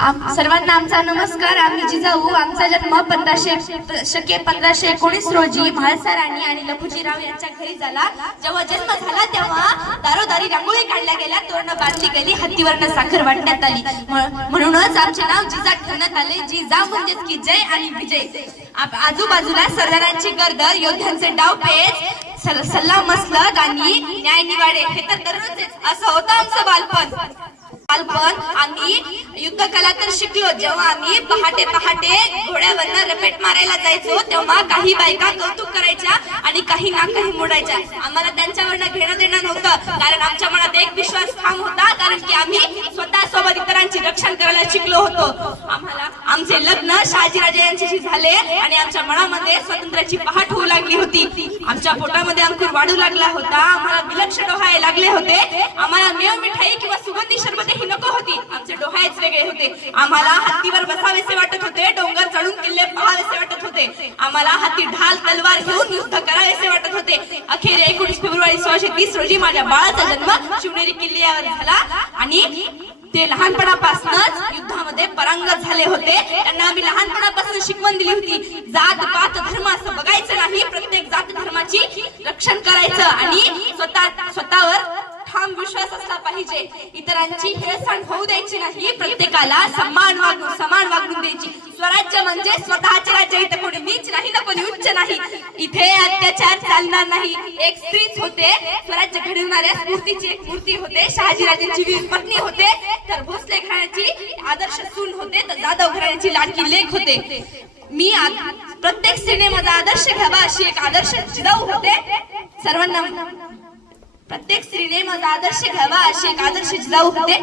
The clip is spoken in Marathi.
सर्वांना आमचा नमस्कार. आम्ही जिजाऊ. आमचा जन्म 1519 रोजी म्हाळसा राणी आणि लखुजीराव यांच्या घरी झाला. जेव्हा जन्म झाला तेव्हा दारोदारी रांगोळी काढल्या गेल्या, तोरणं बांधली गेली, हत्तीवरनं साखर वाटण्यात आली. म्हणूनच आमचे नाव जिजा ठेवण्यात आले. जिजा म्हणजेच की जय आणि विजय. आजूबाजूला सरदारांची गर्दर, योद्ध्यांचे डावपेच, सल्ला मसलत आणि न्याय निवाडे हे तर दररोजच असं होतं आमचं बालपण. आम्ही युद्ध कला तर शिकलो. जेव्हा आम्ही पहाटे घोड्यावरनं रपेट मारायला जायचो तेव्हा काही बायका कौतुक करायच्या आणि काही ना काही मोडायच्या. आम्हाला त्यांच्यावरनं घेणं देणं नव्हतं, कारण आमच्या मनात एक विश्वास ठाम होता, कारण की आम्ही स्वतः सोबत इतरांची रक्षण करायला शिकलो होतो. आम्हाला आमचे लग्न शहाजीराजे यांच्याशी झाले आणि आमच्या मनामध्ये स्वातंत्र्याची पहाट होऊ लागली होती. आमच्या पोटामध्ये अंकुर वाढू लागला होता. आम्हाला विलक्षण डोहाळे लागले होते. आम्हाला मेव मिठाई किंवा सुगंधी शरबते ही नको होती. आमचे डोहाळेच वेगळे होते. आम्हाला हत्तीवर बसावेसे वाटत होते, डोंगर चढून किल्ले पहावेसे वाटत होते. आम्हाला हाती ढाल तलवार घेऊन युद्ध करावेसे वाटत होते. अखेर 19 फेब्रुवारी 1630 रोजी माझ्या बाळाचा जन्म शिवनेरी किल्ल्यावर झाला आणि ते लहानपणापासूनच युद्धामध्ये पारंगत झाले होते. त्यांना आम्ही लहानपणापासून शिकवण दिली होती, जात पात धर्म असं बघायचं नाही, प्रत्येक जात धर्माची रक्षण करायचं आणि स्वतःवर ठाम विश्वास असला पाहिजे. इतरांची हेळसांड होऊ द्यायची नाही, प्रत्येकाला समान वागणूक द्यायची. स्वराज्य म्हणजे स्वतःचे राज्य. इथे कोणी नीच नाही ना कोणी उच्च नाही. इथे अत्याचार चालणार नाही. एक स्त्रीच होते स्वराज्य घडवणाऱ्या स्फूर्तीची एक मूर्ती होते. शहाजीराजेंची वीर पत्नी होते, तर भोसले घराण्याची आदर्श सून होते, तर जाधव घराण्याची लाडकी लेक होते. मी प्रत्येक स्त्रीने माझा आदर्श घ्यावा अशी एक आदर्श जिजाऊ होते. सर्वांना प्रत्येक स्त्रीने माझा आदर्श घ्यावा अशी एक आदर्श जिजाऊ होते.